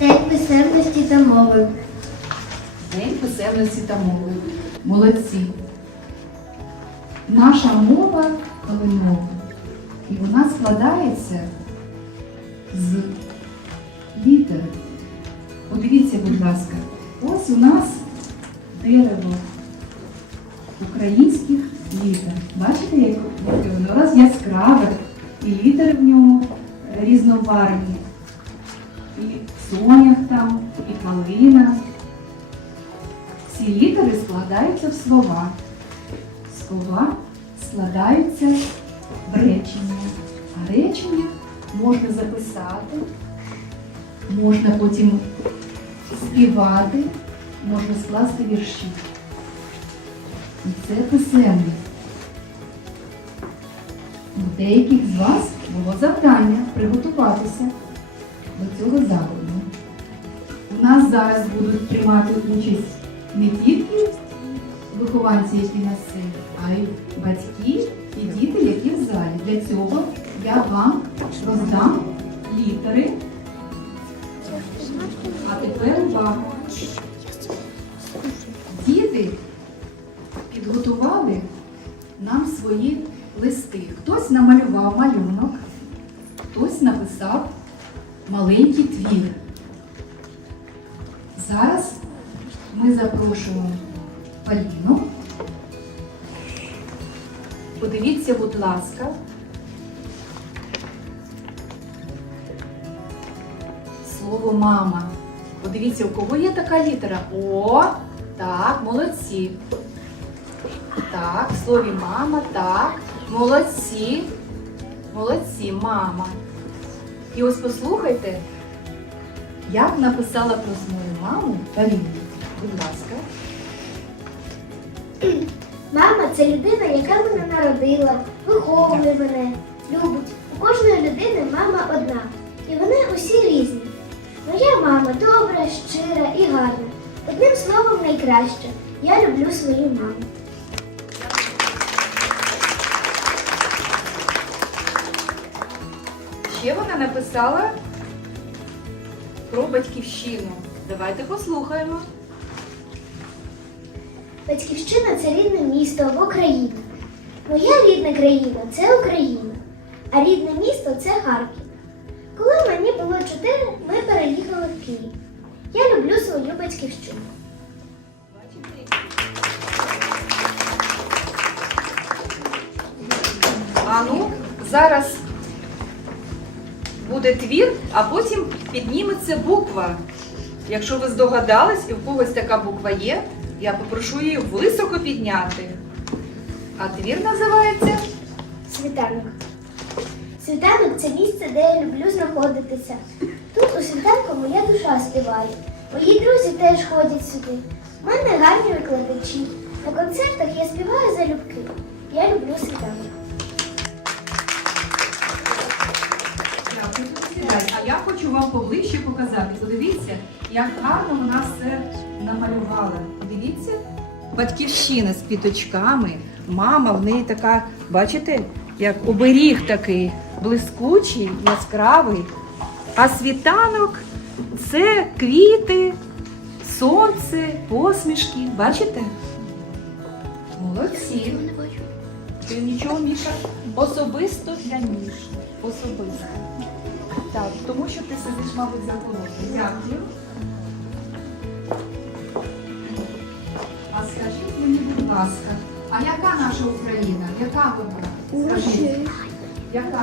День писемності та мови. День писемності та мови. Молодці. Наша мова мова. І вона складається з літер. Подивіться, будь ласка, ось у нас дерево українських літер. Бачите, як яке воно яскраве, і літери в ньому різнобарвні. Сонях там, і калина. Всі літери складаються в слова. Слова складаються в речення. А речення можна записати, можна потім співати, можна скласти вірші. І це писемність. У деяких з вас було завдання приготуватися до цього заходу. Зараз будуть приймати участь не тільки вихованці, які на сцені, а й батьки і діти, які в залі. Для цього я вам роздам літери. А тепер увага. Діти підготували нам свої листи. Хтось намалював малюнок, хтось написав маленький твір. Ми запрошуємо Поліну. Подивіться, будь ласка. Слово мама. Подивіться, у кого є така літера? О, так, молодці. Так, в слові мама, так. Молодці. Молодці, мама. І ось послухайте, як написала про свою маму Поліна. Будь ласка. Мама це людина, яка мене народила, виховує мене, любить. У кожної людини мама одна. І вони усі різні. Моя мама добра, щира і гарна. Одним словом, найкраща. Я люблю свою маму. Ще вона написала про батьківщину. Давайте послухаємо. Батьківщина це рідне місто в Україні. Моя рідна країна це Україна, а рідне місто це Харків. Коли мені було чотири, ми переїхали в Київ. Я люблю свою батьківщину. А ну, зараз буде твір, а потім підніметься буква. Якщо ви здогадались і в когось така буква є, я попрошу її високо підняти. А твір називається Світанок. Світанок це місце, де я люблю знаходитися. Тут у світанку моя душа співає. Мої друзі теж ходять сюди. У мене гарні викладачі. На концертах я співаю залюбки. Я люблю світанок. Дякую, сідай. А я хочу вам поближче показати. Подивіться, як гарно вона все намалювала. Подивіться. Батьківщина з піточками. Мама в неї така, бачите, як оберіг такий блискучий, яскравий. А світанок це квіти, сонце, посмішки. Бачите? Молодці. Ти нічого, Міша? Особисто для Міші. Особисто. Так, тому що ти сидиш, мабуть, за колоною. Дякую. Скажіть мені, будь ласка, а яка наша Україна? Яка вона? Скажіть. Яка?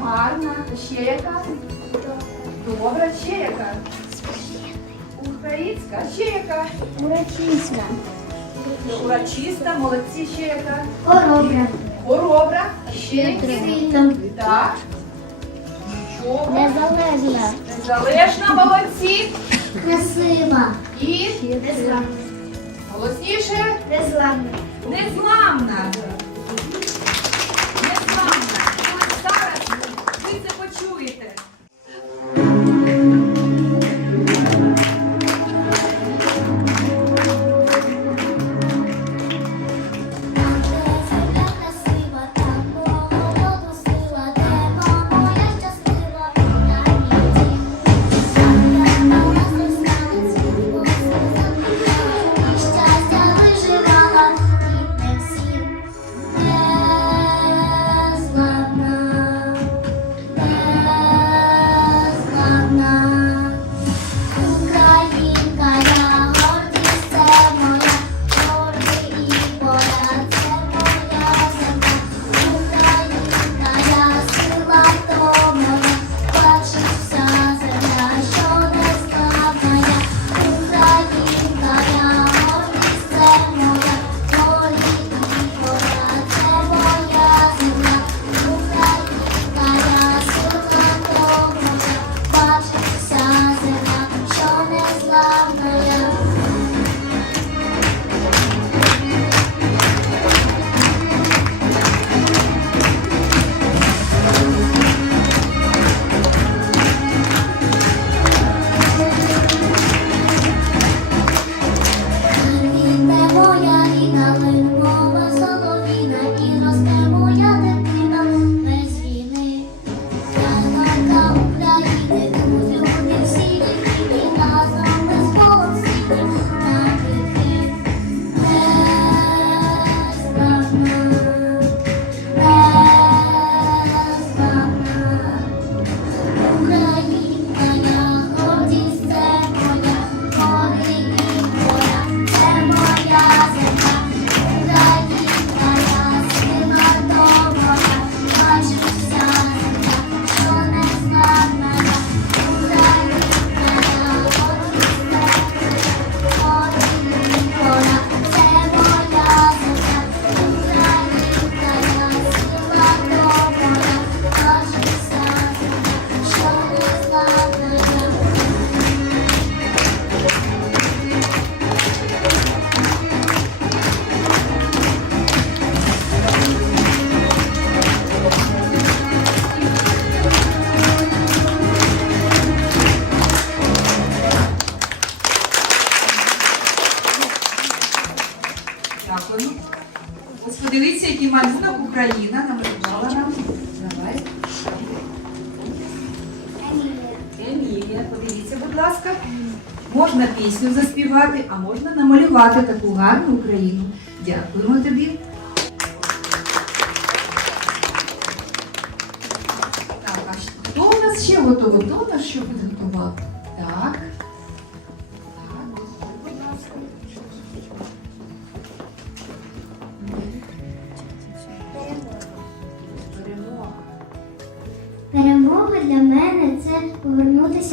Гарна. Ще яка? Добра. Ще яка? Українська. Ще яка? Урочиста. Урочиста, молодці, ще яка? Хоробра. Хоробра. Ще яка? Так. Нічого. Незалежна. Незалежна, молодці. Красива. І Незламна. голосніше. Незламна. Незламна. Ось подивіться, який малюнок Україна намалювала нам. Давай. Емілія, подивіться, будь ласка. Можна пісню заспівати, а можна намалювати таку гарну Україну. Дякуємо тобі. Так, а хто у нас ще готовий? Хто у нас що підготував?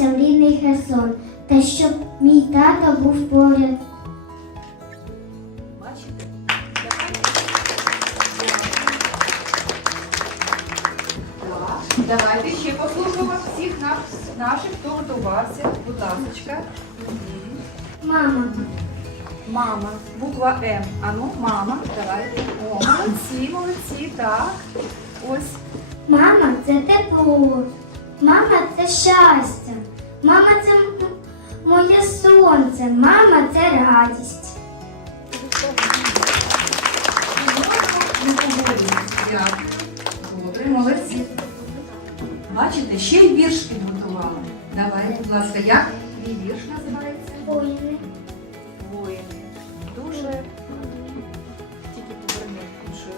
Повернутися в рідний Херсон, та щоб мій тато був поряд. Бачите? Так, давайте ще послухаємо всіх наших, хто готувався. Будь ласка. Мама, Мама. Буква М. Ану, мама. Давайте. О, молодці, молодці. Так. Ось. мама це тепло, мама це щастя, мама це моє сонце, мама це радість. Дякую. Добре, молодці. Бачите, ще й вірш підготувала. Давай, будь ласка, як твій вірш називається? Воїни. Воїни. Дуже тільки поверни. дуже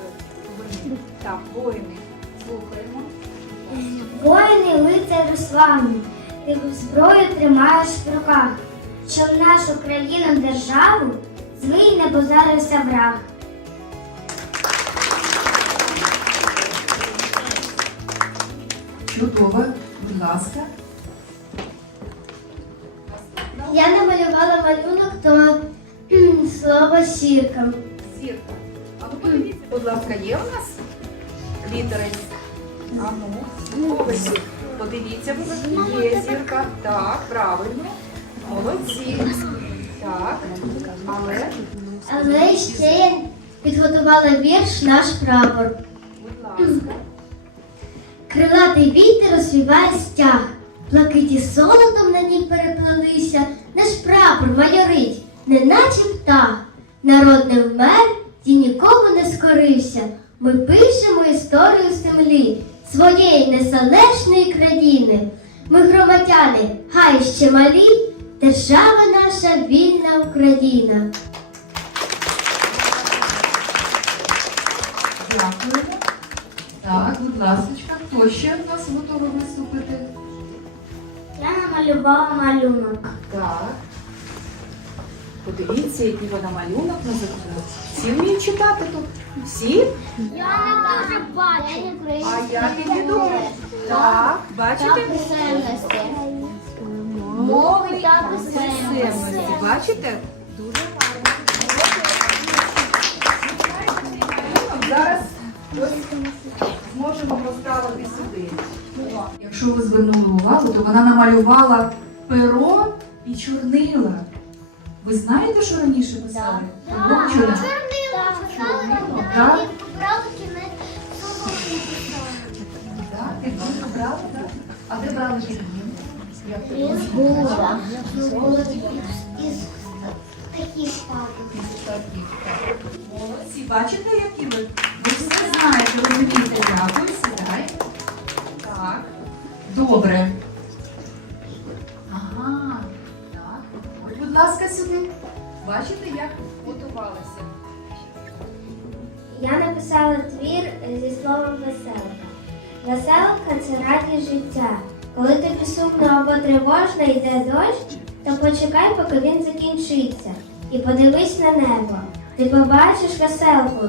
поверни. Так, воїни. Слухаємо. Воїни лицарю славні, ти зброю тримаєш в руках, щоб нашу країну державу злий не позарився враг. Чудово, будь ласка. Я намалювала малюнок то слово сірка. Зірка. А ну подивіться, будь ласка, є у нас літери? А ну, поверсі. Подивіться, є зірка. Так, правильно. Молодці. Так, але Але ще є підготувала вірш наш прапор. Будь ласка. Крилатий вітер розвіває стяг, блакиті золотом на ній переплелися, наш прапор майорить, неначе птах. Народ не вмер і нікому не скорився. Ми пишемо історію землі, своєї незалежної країни. Ми громадяни, хай ще малі, держава наша вільна Україна. Дякуємо. Так, будь ласка, хто ще в нас готовий виступити? Я намалювала малюнок. Так. Подивіться, який вона малюнок називає. Всі вміють читати тут. Всі? Я не дуже бачу. А я підійду. Так, бачите? писемності. Мови та писемності. Бачите? Дуже гарно. Зараз ось зможемо поставити сюди. Якщо ви звернули увагу, то вона намалювала перо і чорнила. Ви знаєте, що раніше писали? Перо і чорнила. Так? Так, ти дуже так? А де брали пір'їн? Як ти Із гула. Із таких папок. Молодці, бачите, які ви? Ви все знаєте, розумієте, дякую, сідай. Так. Добре. Ласка, сюди. Бачите, як готувалися? Я написала твір зі словом веселка. Веселка це радість життя. Коли тобі сумно або тривожно йде дощ, то почекай, поки він закінчиться, і подивись на небо. Ти побачиш веселку,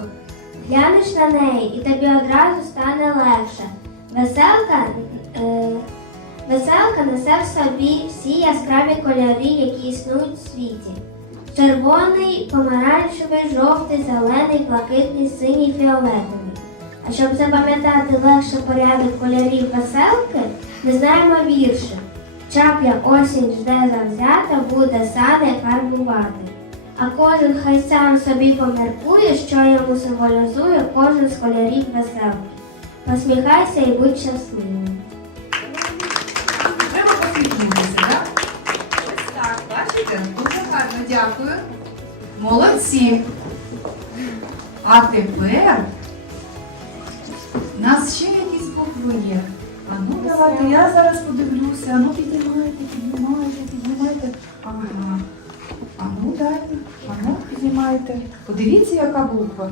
глянеш на неї, і тобі одразу стане легше. Веселка, е, веселка несе в собі всі яскраві кольори, які існують у світі. Червоний, помаранчевий, жовтий, зелений, блакитний, синій, фіолетовий. А щоб запам'ятати легше порядок кольорів веселки, ми знаємо вірші. Чапля осінь жде завзята, буде сади фарбувати. А кожен хай сам собі поміркує, що йому символізує кожен з кольорів веселки. Посміхайся і будь щасливим. Так? Ось так, бачите? Дуже гарно, дякую. Молодці. А тепер у нас ще якісь букви є. А ну давайте, я зараз подивлюся. А ну піднімайте, піднімайте, піднімайте. Ага. А ну дайте, а ну піднімайте. Подивіться, яка буква.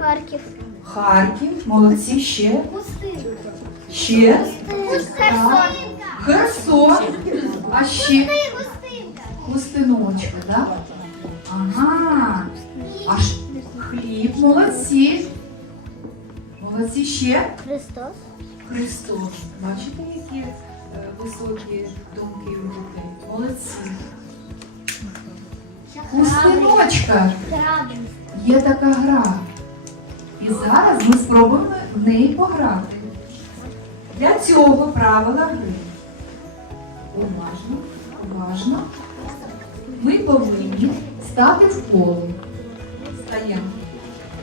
Харків. Харків, молодці, ще. Ще. Так. Херсон. А ще хустиночка, так? Ага. Аж хліб, молодці. Молодці ще. Христос. Христос. Бачите, які е, високі думки у дітей. Молодці. Хустиночка. Є така гра. І зараз ми спробуємо в неї пограти. Для цього правила гри. Уважно, уважно. Ми повинні стати в коло. Стаємо.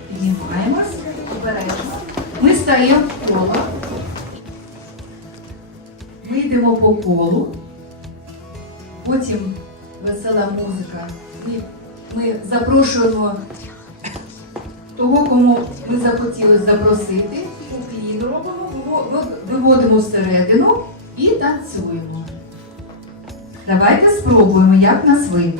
Піднімаємось, обережно. Ми стаємо в коло. Ми йдемо по колу. Потім весела музика. Ми, ми запрошуємо того, кому ми захотіли запросити, уклін виводимо всередину і танцюємо. Давайте спробуємо, як нас вийде.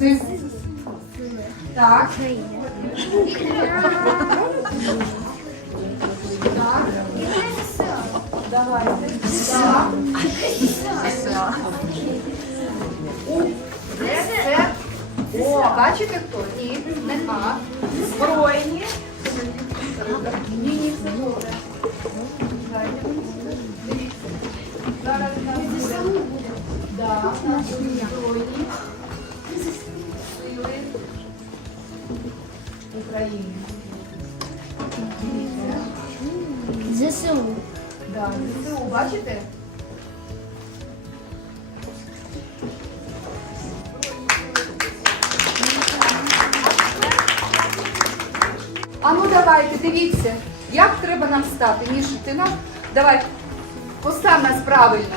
Сюди. Так. Так. Давайте. Так. О, бачите хто? Ні, не А. Збройні. Ні, ні, це добре. Зараз нас збройні сили України. ЗСУ. Да, ЗСУ, бачите? А ну давайте, дивіться, як треба нам стати. Міша, ти нам давай, постав нас правильно.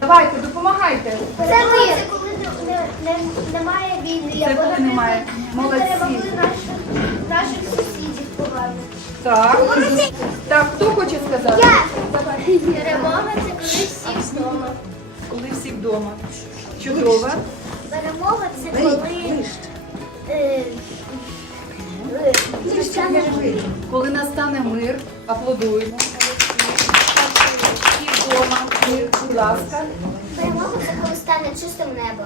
Давайте, допомагайте. Це мир. Не- не- не- немає війни. Це коли немає. не Молодці. Треба наших, наших сусідів поважати. Так. Так, хто хоче сказати? Я! Перемога це коли всі вдома. Коли всі вдома. Чудово. Перемога це коли. е, е, настане мир. Коли настане мир, аплодуємо. Всі вдома, мир, будь ласка. Перемога це коли стане чистим небо.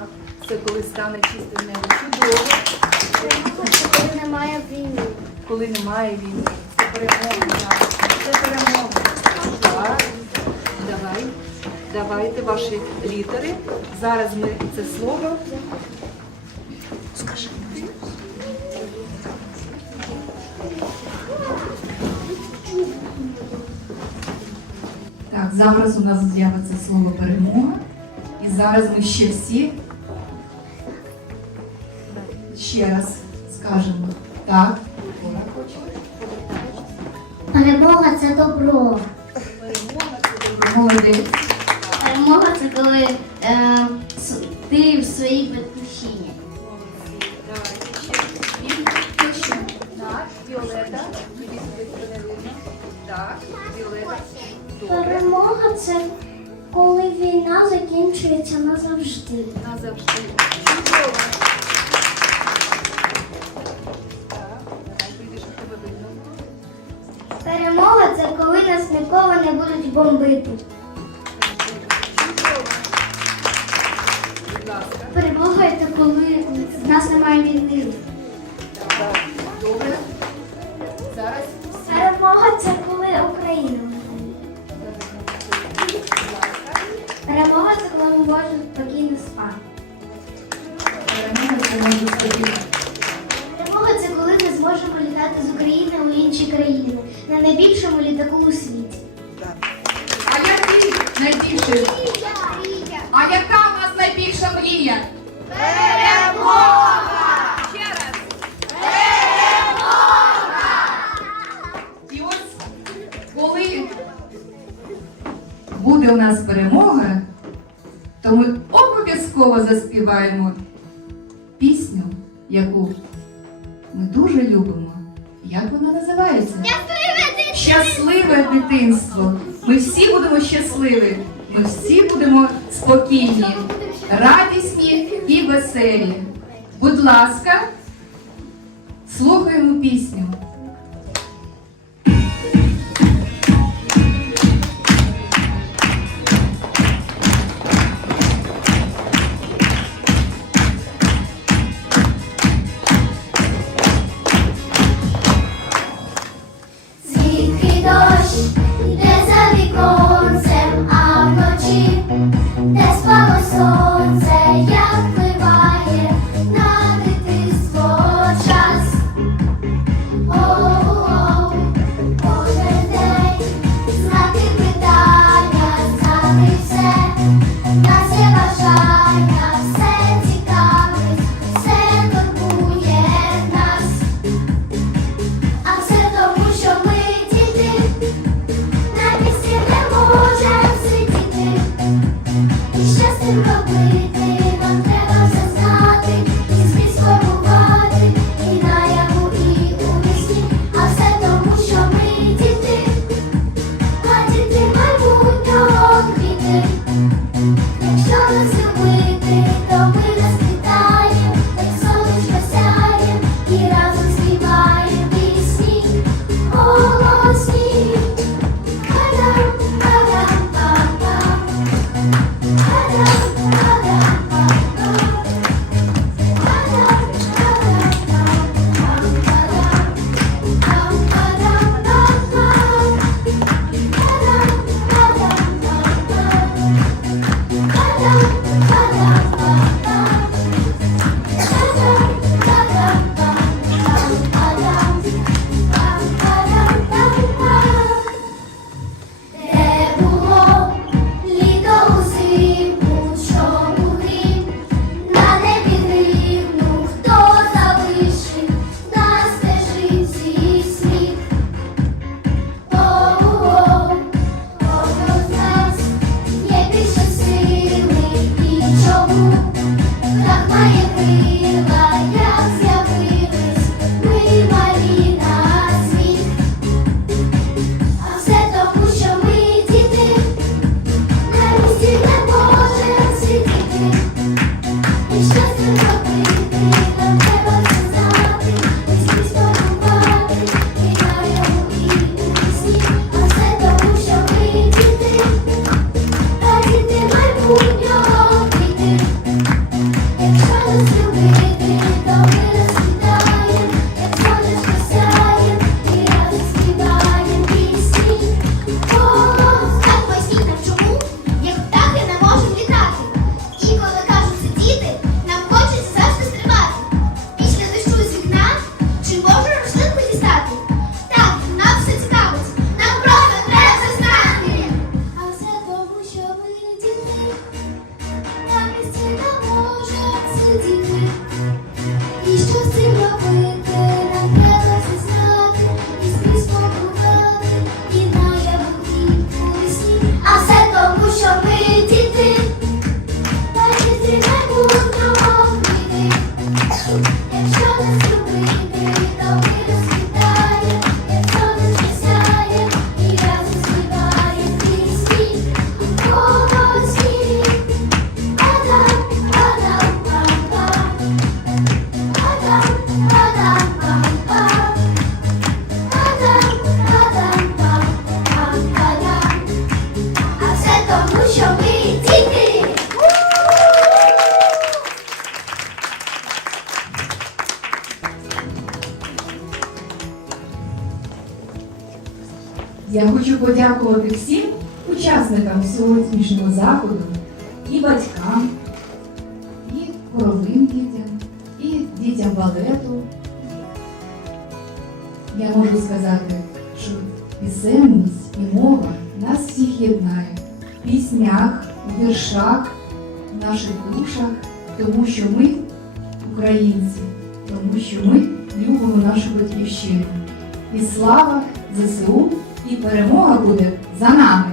Це коли стане чистим небо. Чудово. Коли немає війни. Коли немає війни. Це перемога. так. Це перемога. Так. Давай. Давайте ваші літери. Зараз ми це слово. Так, зараз у нас з'явиться слово перемога. І зараз ми ще всі ще раз скажемо. Так. Перемога це добро. Молодець. Перемога це коли е, ти в своїй батьківщині. Так, Віолета. Тоді сюди. Так, Віолета. Добре. Перемога це коли війна закінчується назавжди. Назавжди. Будуть бомбити. Перемога це коли в нас немає війни. Добре. Зараз. Перемога це коли Україна. Перемога це коли ми можемо спокійно спати. Перемога це може спокійно. Перемога це коли ми зможемо літати з України у інші країни на найбільшому літаку у світі. А? А яка в нас найбільша мрія? Перемога! Ще раз. І ось коли буде у нас перемога, то ми обов'язково заспіваємо пісню, яку ми дуже любимо. Як вона називається? Щасливе дитинство. Всі будемо щасливі. Ми всі будемо спокійні, радісні і веселі. Будь ласка, слухаємо пісню. Thank you. Учасникам сьогоднішнього заходу, і батькам, і хоровим дітям, і дітям балету. Я можу сказати, що пісенність і мова нас всіх єднає в піснях, в віршах, в наших душах, тому що ми українці, тому що ми любимо нашу батьківщину. І слава ЗСУ, і перемога буде за нами.